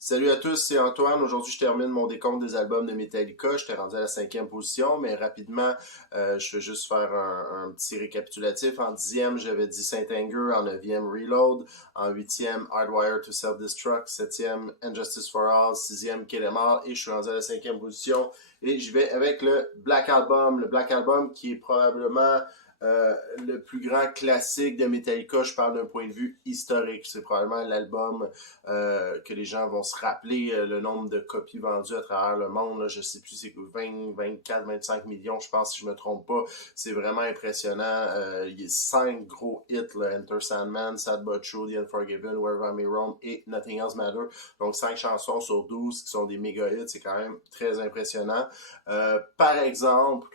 Salut à tous, c'est Antoine. Aujourd'hui, je termine mon décompte des albums de Metallica. J'étais rendu à la cinquième position, mais rapidement, je vais juste faire un petit récapitulatif. En dixième, j'avais dit Saint Anger. En neuvième, Reload. En huitième, Hardwire to Self-Destruct. Septième, Injustice for All. Sixième, Kill 'Em All. Et je suis rendu à la cinquième position. Et je vais avec le Black Album. Le Black Album qui est probablement le plus grand classique de Metallica. Je parle d'un point de vue historique. C'est probablement l'album que les gens vont se rappeler le nombre de copies vendues à travers le monde. Là, je sais plus, c'est 20, 24, 25 millions, je pense, si je me trompe pas. C'est vraiment impressionnant. Il y a 5 gros hits, là, Enter Sandman, Sad But True, The Unforgiven, Wherever I May Roam et Nothing Else Matter. Donc 5 chansons sur 12 qui sont des méga hits. C'est quand même très impressionnant. Par exemple,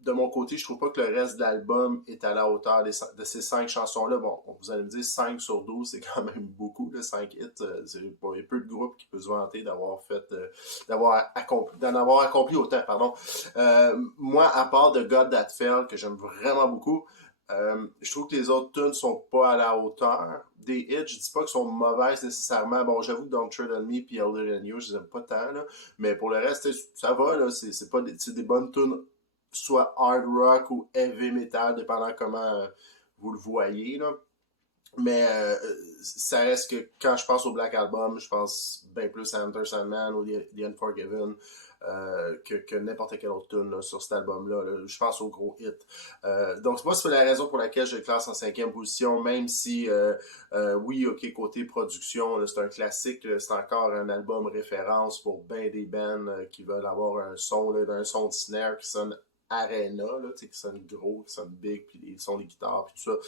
de mon côté, je trouve pas que le reste de l'album est à la hauteur de ces 5 chansons-là. Bon, vous allez me dire 5 sur 12, c'est quand même beaucoup, là, 5 hits. Bon, il y a peu de groupes qui peuvent se vanter d'avoir fait, d'en avoir accompli autant, pardon. Moi, à part de God That Fell, que j'aime vraiment beaucoup, je trouve que les autres tunes sont pas à la hauteur des hits. Je dis pas qu'elles sont mauvaises nécessairement. Bon, j'avoue que Don't Tread on Me puis Elder Than You, je les aime pas tant, là. Mais pour le reste, ça va, là. C'est pas c'est des bonnes tunes, soit hard rock ou heavy metal, dépendant comment vous le voyez, là. Mais ça reste que quand je pense au Black Album, je pense bien plus à Enter Sandman ou The Unforgiven que n'importe quelle autre tune là, sur cet album-là. Là. Je pense au gros hit. Donc moi, c'est la raison pour laquelle je le classe en cinquième position, même si, oui, ok, côté production, là, c'est un classique, là, c'est encore un album référence pour ben des bands qui veulent avoir un son, là, d'un son de snare qui sonne arena, là, qui sonne gros, qui sonne big, puis les sons des guitares, puis tout ça.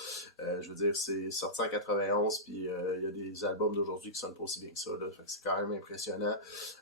Je veux dire, c'est sorti en 91, puis il y a des albums d'aujourd'hui qui sonnent pas aussi bien que ça, là, fait que c'est quand même impressionnant.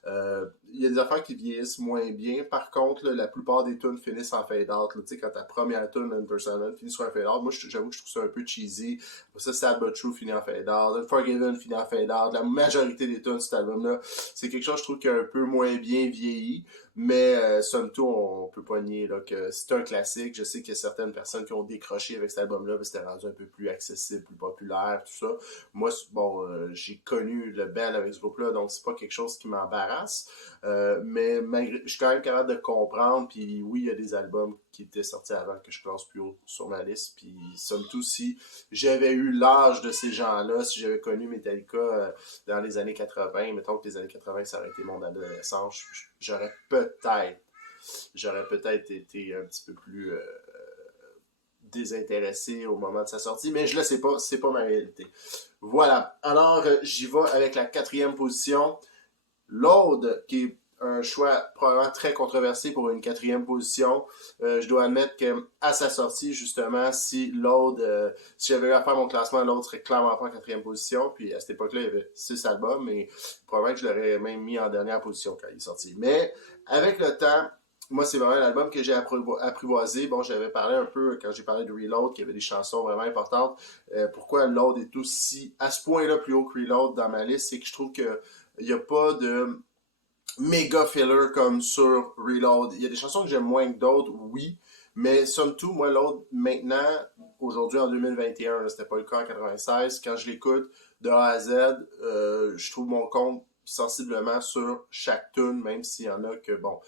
Il y a des affaires qui vieillissent moins bien, par contre, là, la plupart des tunes finissent en fade-out, tu sais, quand ta première tune, Enter Sandman, finit sur un fade-out, moi, j'avoue que je trouve ça un peu cheesy. Après ça, Sad But True finit en fade-out, Unforgiven finit en fade-out, la majorité des tunes de cet album-là, c'est quelque chose, je trouve, qui a un peu moins bien vieilli. Mais somme toute, on peut pas nier là, que c'est un classique. Je sais qu'il y a certaines personnes qui ont décroché avec cet album-là, parce que c'était rendu un peu plus accessible, plus populaire, tout ça. Moi, bon, j'ai connu le band avec ce groupe-là, donc c'est pas quelque chose qui m'embarrasse. Mais malgré, je suis quand même capable de comprendre. Puis oui, il y a des albums qui étaient sortis avant que je classe plus haut sur ma liste. Puis somme toute, si j'avais eu l'âge de ces gens-là, si j'avais connu Metallica dans les années 80, mettons que les années 80, ça aurait été mon adolescence, j'aurais peut-être été un petit peu plus désintéressé au moment de sa sortie, mais je le sais pas, c'est pas ma réalité. Voilà. Alors, j'y vais avec la quatrième position. Load, qui est un choix probablement très controversé pour une quatrième position. Je dois admettre que à sa sortie, justement, si j'avais eu à faire mon classement, Load serait clairement pas en quatrième position. Puis à cette époque-là, il y avait 6 albums, et probablement que je l'aurais même mis en dernière position quand il est sorti. Mais avec le temps, moi, c'est vraiment l'album que j'ai apprivoisé. Bon, j'avais parlé un peu, quand j'ai parlé de Reload, qu'il y avait des chansons vraiment importantes. Pourquoi Load est aussi, à ce point-là, plus haut que Reload dans ma liste, c'est que je trouve que il n'y a pas de méga filler comme sur Reload. Il y a des chansons que j'aime moins que d'autres, oui, mais somme toute, moi, l'autre, maintenant, aujourd'hui, en 2021, là, c'était pas le cas en 96, quand je l'écoute de A à Z, je trouve mon compte sensiblement sur chaque tune, même s'il y en a que, bon,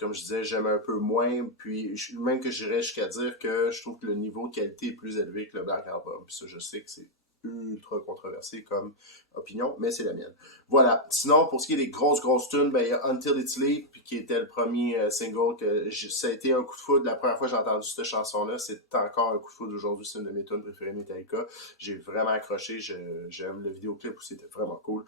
comme je disais, j'aime un peu moins, puis même que j'irais jusqu'à dire que je trouve que le niveau de qualité est plus élevé que le Black Album, puis ça, je sais que c'est ultra controversé comme opinion, mais c'est la mienne. Voilà. Sinon, pour ce qui est des grosses tunes, ben, il y a Until It's Late, puis qui était le premier single ça a été un coup de foudre. La première fois que j'ai entendu cette chanson-là, c'est encore un coup de foudre aujourd'hui. C'est une de mes tunes préférées de Metallica. J'ai vraiment accroché. J'aime le vidéoclip aussi, c'était vraiment cool.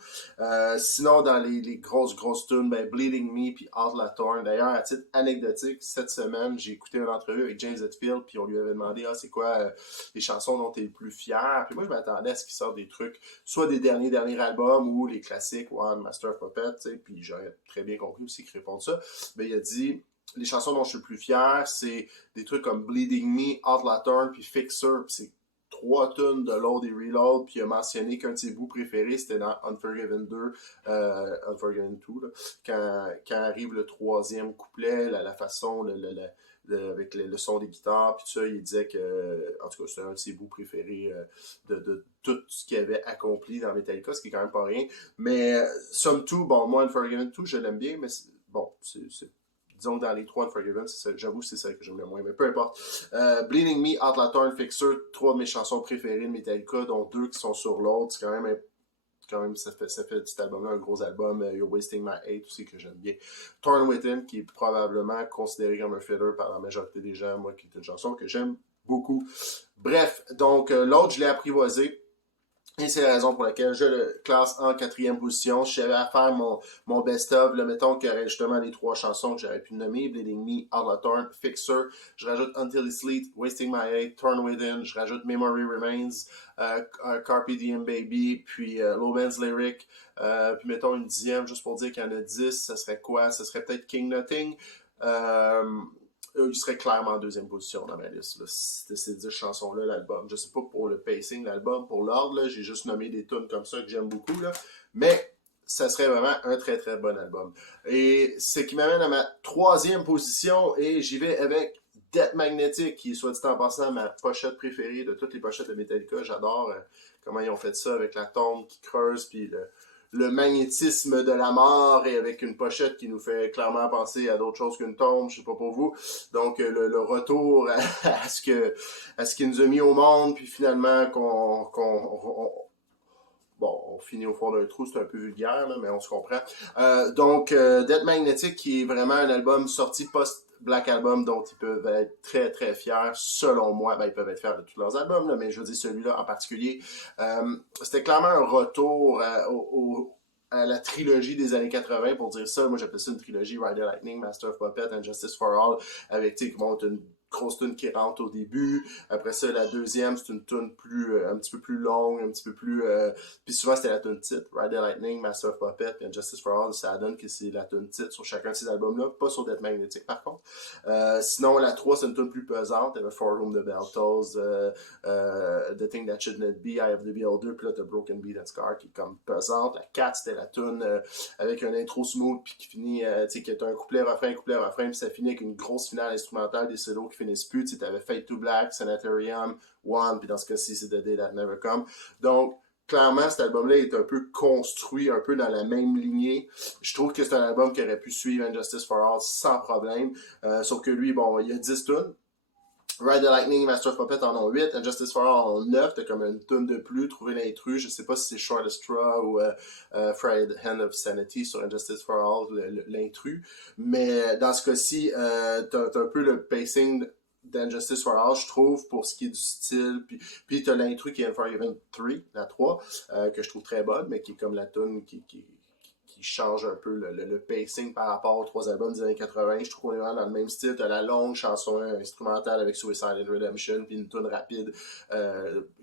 Sinon, dans les grosses tunes, ben, Bleeding Me puis Out La Torn. D'ailleurs, à titre anecdotique, cette semaine, j'ai écouté une entrevue avec James Hetfield, puis on lui avait demandé, c'est quoi les chansons dont tu es le plus fier? Puis moi, je m'attendais à ce qu'il sorte des trucs, soit des derniers albums ou les classiques, One, Master of Puppet, tu sais, puis j'aurais très bien compris aussi qu'il répond ça. Mais il a dit, les chansons dont je suis le plus fier, c'est des trucs comme Bleeding Me, Out La Torn, puis Fixer, puis c'est 3 tunes de Load et Reload, puis il a mentionné qu'un de ses bouts préférés, c'était dans Unforgiven 2, Unforgiven 2, là, quand arrive le troisième couplet, la façon, avec le son des guitares, puis tout ça, il disait que, en tout cas, c'était un de ses bouts préférés de tout ce qu'il avait accompli dans Metallica, ce qui est quand même pas rien. Mais, somme toute, bon, moi, Unforgiven 2, je l'aime bien, mais bon, disons que dans les trois Unforgiven, j'avoue que c'est ça que j'aime le moins, mais peu importe. Bleeding Me, Out La Torn, Fixer, trois de mes chansons préférées de Metallica, dont deux qui sont sur l'autre, c'est quand même, ça fait de cet album-là un gros album. You're Wasting My Hate aussi, que j'aime bien. Torn Within, qui est probablement considéré comme un filler par la majorité des gens, moi, qui est une chanson que j'aime beaucoup. Bref, donc l'autre, je l'ai apprivoisé. Et c'est la raison pour laquelle je le classe en 4e position. Je savais à faire mon best-of. Là, mettons qu'il y aurait justement les trois chansons que j'aurais pu nommer. Bleeding Me, Out La Torn, Fixer. Je rajoute Until It's Late, Wasting My Hate, Torn Within. Je rajoute Memory Remains, Carpe Diem Baby, puis Low Man's Lyric. Puis mettons une 10e, juste pour dire qu'il y en a 10. Ça serait quoi? Ça serait peut-être King Nothing. Il serait clairement en 2e position dans ma liste. Là. C'était ces 10 chansons-là, l'album. Je sais pas pour le pacing de l'album, pour l'ordre, là, j'ai juste nommé des tunes comme ça que j'aime beaucoup. Là. Mais ça serait vraiment un très très bon album. Et ce qui m'amène à ma 3e position, et j'y vais avec Death Magnetic, qui est soit dit en passant ma pochette préférée de toutes les pochettes de Metallica. J'adore comment ils ont fait ça avec la tombe qui creuse, puis le magnétisme de la mort, et avec une pochette qui nous fait clairement penser à d'autres choses qu'une tombe, je sais pas pour vous. Donc le retour à ce qu'il nous a mis au monde, puis finalement bon, on finit au fond d'un trou, c'est un peu vulgaire, là, mais on se comprend. Donc, Death Magnetic, qui est vraiment un album sorti post-Black Album, dont ils peuvent être très, très fiers, selon moi. Ben, ils peuvent être fiers de tous leurs albums, là, mais je veux dire celui-là en particulier. C'était clairement un retour à la trilogie des années 80, pour dire ça. Moi, j'appelle ça une trilogie: Ride the Lightning, Master of Puppets, and Justice for All, avec, tu sais, une grosse tune qui rentre au début. Après ça, la deuxième, c'est une tune un petit peu plus longue, un petit peu plus... Puis souvent, c'était la tune titre. Ride the Lightning, Master of Puppets, and Justice for All. Ça donne que c'est la tune titre sur chacun de ces albums-là, pas sur Death Magnetic, par contre. Sinon, la 3, c'est une tune plus pesante. Il y avait Four Room de Beltos, The Thing That Should Not Be, Eye of the Beholder, puis là, The Broken Beat and Scar, qui est comme pesante. La 4, c'était la tune avec un intro smooth, puis qui finit, tu sais, qui est un couplet-refrain, puis ça finit avec une grosse finale instrumentale, des solos qui finissent plus. Tu avais Fade to Black, Sanitarium, One, puis dans ce cas-ci, c'est The Day That Never Come. Donc, clairement, cet album-là est un peu construit, un peu dans la même lignée. Je trouve que c'est un album qui aurait pu suivre Injustice for All sans problème. Sauf que lui, bon, il y a 10 tunes. Ride the Lightning, Master of Puppets en ont 8, Injustice for All en ont 9, t'as comme une tune de plus, Trouver l'intrus, je sais pas si c'est Shortest Straw ou Fried Hand of Sanity sur Injustice for All, l'intrus, mais dans ce cas-ci, t'as un peu le pacing d'Injustice for All, je trouve, pour ce qui est du style, puis t'as l'intrus qui est Unforgiven 3, la 3, que je trouve très bonne, mais qui est comme la tune qui change un peu le pacing par rapport aux trois albums des années 80. Je trouve qu'on est vraiment dans le même style. T'as la longue chanson instrumentale avec Suicide and Redemption, puis une tune rapide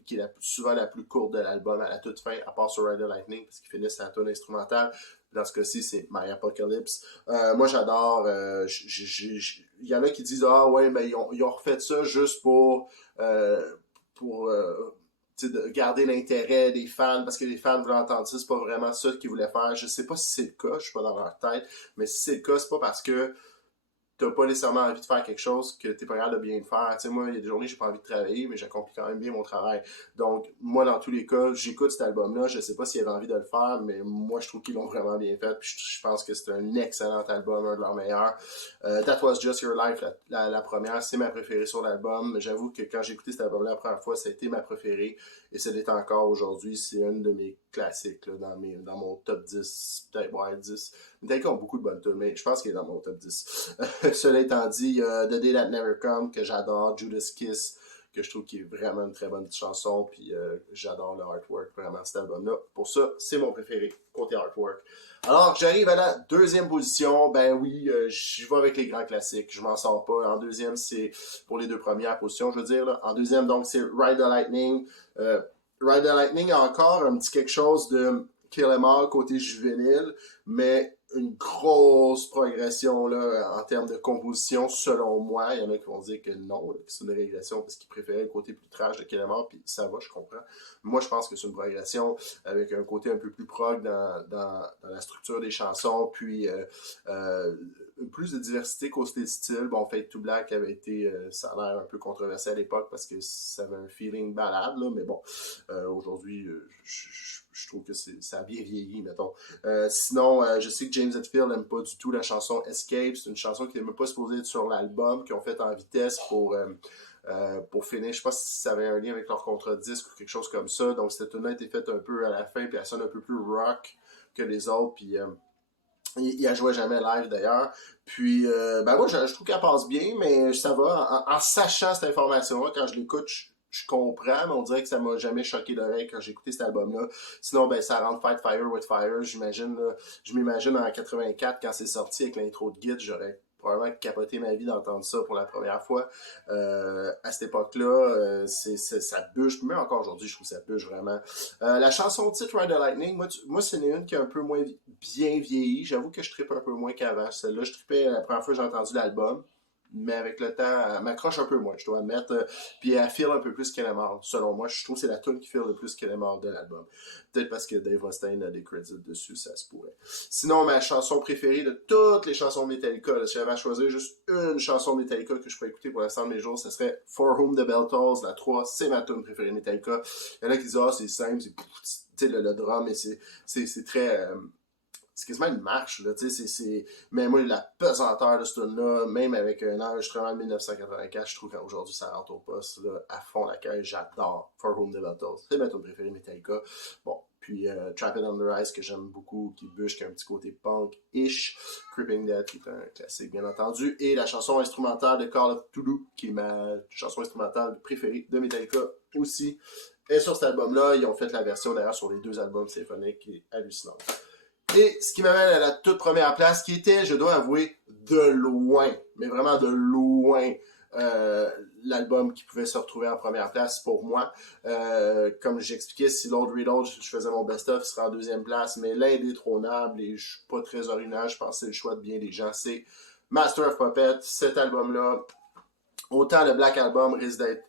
qui est souvent la plus courte de l'album à la toute fin, à part sur Ride the Lightning, parce qu'ils finissent la tune instrumentale. Dans ce cas-ci, c'est My Apocalypse. Moi, j'adore. Il y en a qui disent « Ah ouais, mais ils ont refait ça juste pour de garder l'intérêt des fans, parce que les fans voulaient entendre ça, c'est pas vraiment ça qu'ils voulaient faire. Je sais pas si c'est le cas, je suis pas dans leur tête, mais si c'est le cas, c'est pas parce que t'as pas nécessairement envie de faire quelque chose que t'es pas capable de bien le faire. Tu sais, moi, il y a des journées, j'ai pas envie de travailler, mais j'accomplis quand même bien mon travail. Donc, moi, dans tous les cas, j'écoute cet album-là, je sais pas s'ils avaient envie de le faire, mais moi, je trouve qu'ils l'ont vraiment bien fait, puis je pense que c'est un excellent album, un de leurs meilleurs. That Was Just Your Life, la première, c'est ma préférée sur l'album. J'avoue que quand j'ai écouté cet album-là la première fois, ça a été ma préférée, et ça l'est encore aujourd'hui. C'est une de mes classiques, là, dans mon top 10, peut-être, ouais, 10. Metallica ont beaucoup de bonnes tunes, mais je pense qu'il est dans mon top 10. Cela étant dit, il y a The Day That Never Come, que j'adore, Judas Kiss, que je trouve qui est vraiment une très bonne chanson, puis j'adore le artwork, vraiment, cet album-là. Pour ça, c'est mon préféré, côté artwork. Alors, j'arrive à la 2e position. Ben oui, je vais avec les grands classiques, je m'en sors pas. En 2e, c'est pour les 2 premières positions, je veux dire. Là. En 2e, donc, c'est Ride the Lightning. Ride the Lightning a encore un petit quelque chose de Kill 'Em All côté juvénile, mais une grosse progression là, en termes de composition, selon moi. Il y en a qui vont dire que non, là, que c'est une régression parce qu'ils préféraient le côté plus trash de Killamore, puis ça va, je comprends. Moi, je pense que c'est une progression avec un côté un peu plus prog dans la structure des chansons, puis plus de diversité côté style. Bon, Fade to Black avait été, ça a l'air un peu controversé à l'époque parce que ça avait un feeling balade, là, mais bon, aujourd'hui, je trouve que ça a bien vieilli, mettons. Sinon, je sais que James Hetfield n'aime pas du tout la chanson Escape. C'est une chanson qui n'est même pas supposée être sur l'album, qu'ils ont fait en vitesse pour finir. Je sais pas si ça avait un lien avec leur contrat de disque ou quelque chose comme ça. Donc, cette tune-là a été faite un peu à la fin, puis elle sonne un peu plus rock que les autres. Puis, il la jouait jamais live d'ailleurs. Puis, ben moi, je trouve qu'elle passe bien, mais ça va. En sachant cette information-là, quand je l'écoute, je comprends, mais on dirait que ça m'a jamais choqué l'oreille quand j'ai écouté cet album-là. Sinon, ben, ça rentre Fight Fire with Fire. Je m'imagine en 84, quand c'est sorti avec l'intro de Git, j'aurais probablement capoté ma vie d'entendre ça pour la première fois. À cette époque-là, ça bûche, mais encore aujourd'hui, je trouve que ça bûche vraiment. La chanson titre Ride the Lightning, moi c'est une qui est un peu moins bien vieillie. J'avoue que je trippe un peu moins qu'avant. Celle-là, je trippais la première fois que j'ai entendu l'album. Mais avec le temps, elle m'accroche un peu moins, je dois admettre. Puis elle file un peu plus qu'elle est morte, selon moi. Je trouve que c'est la tune qui file le plus qu'elle est morte de l'album. Peut-être parce que Dave Mustaine a des crédits dessus, ça se pourrait. Sinon, ma chanson préférée de toutes les chansons de Metallica, là, si j'avais à choisir juste une chanson de Metallica que je pourrais écouter pour l'instant de mes jours, ça serait For Whom the Bell Tolls, la 3, c'est ma tune préférée de Metallica. Il y en a qui disent, c'est simple, c'est le drum, mais c'est très... c'est quasiment une marche, là, tu sais, mais moi, la pesanteur de ce tune-là, même avec un enregistrement de 1984, je trouve qu'aujourd'hui, ça rentre au poste, là, à fond la caisse, j'adore For Whom the Bell Tolls. C'est ma tune préférée Metallica. Bon, puis Trapped Under Ice, que j'aime beaucoup, qui bûche, qui a un petit côté punk-ish. Creeping Death, qui est un classique, bien entendu. Et la chanson instrumentale de Call of Cthulhu, qui est ma chanson instrumentale préférée de Metallica aussi. Et sur cet album-là, ils ont fait la version, d'ailleurs, sur les 2 albums symphoniques, qui est hallucinante. Et ce qui m'amène à la toute première place, qui était, je dois avouer, de loin, mais vraiment de loin, l'album qui pouvait se retrouver en première place pour moi. Comme j'expliquais, si Load Reload, je faisais mon best-of, il serait en 2e place, mais l'indétrônable, et je suis pas très original, je pense que c'est le choix de bien des gens, c'est Master of Puppets. Cet album-là, autant le Black Album risque d'être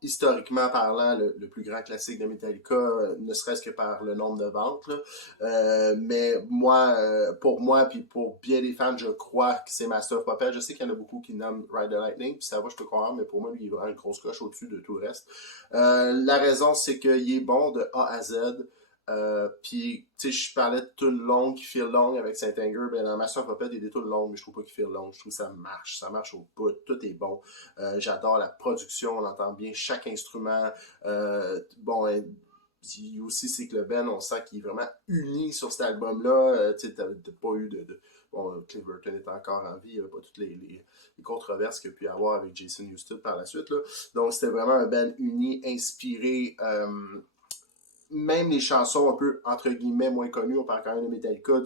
historiquement parlant, le plus grand classique de Metallica, ne serait-ce que par le nombre de ventes. Là. Mais moi, pour moi, puis pour bien des fans, je crois que c'est Master of Puppets. Je sais qu'il y en a beaucoup qui nomment Ride the Lightning, puis ça va, je peux croire, mais pour moi, lui, il est vraiment une grosse coche au-dessus de tout le reste. La raison, c'est qu'il est bon de A à Z. Puis, tu sais, je parlais de tunes longues qui feel long avec Saint-Anger. Ben, dans Master of Puppets, il y a des tunes longues, mais je trouve pas qu'il feel long. Je trouve que ça marche au bout, tout est bon. J'adore la production, on entend bien chaque instrument. Bon, aussi, c'est que le Ben, on sent qu'il est vraiment uni sur cet album-là. Tu sais, t'as pas eu Bon, Cliff Burton est encore en vie, il n'y avait pas toutes les controverses qu'il y a pu y avoir avec Jason Newsted par la suite. Là. Donc, c'était vraiment un band uni, inspiré... même les chansons un peu, entre guillemets, moins connues, on parle quand même de Metallica,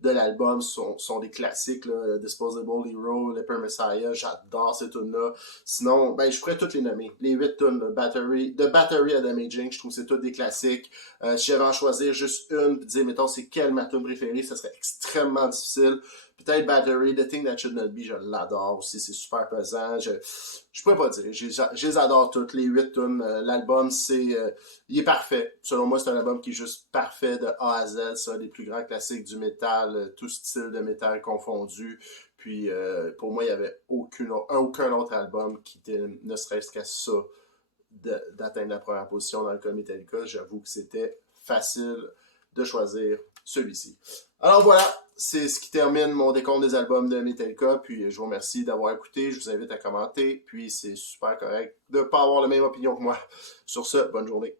de l'album, sont des classiques, là, Disposable Hero, Leper Messiah, j'adore ces tunes-là. Sinon, ben, je pourrais toutes les nommer. Les 8 tunes, de Battery à Damaging, je trouve que c'est toutes des classiques. Si j'avais à en choisir juste une, puis dire, mettons, c'est quelle ma tune préférée, ça serait extrêmement difficile. Peut-être Battery, The Thing That Should Not Be, je l'adore aussi, c'est super pesant. Je pourrais pas dire, je les adore toutes, les 8 tunes. L'album, il est parfait. Selon moi, c'est un album qui est juste parfait de A à Z, ça, des plus grands classiques du métal, tout style de métal confondu. Puis, pour moi, il n'y avait aucun autre album qui était, ne serait-ce qu'à ça, d'atteindre la première position dans le cas Metallica. J'avoue que c'était facile de choisir celui-ci. Alors voilà, c'est ce qui termine mon décompte des albums de Metallica, puis je vous remercie d'avoir écouté, je vous invite à commenter, puis c'est super correct de ne pas avoir la même opinion que moi. Sur ce, bonne journée.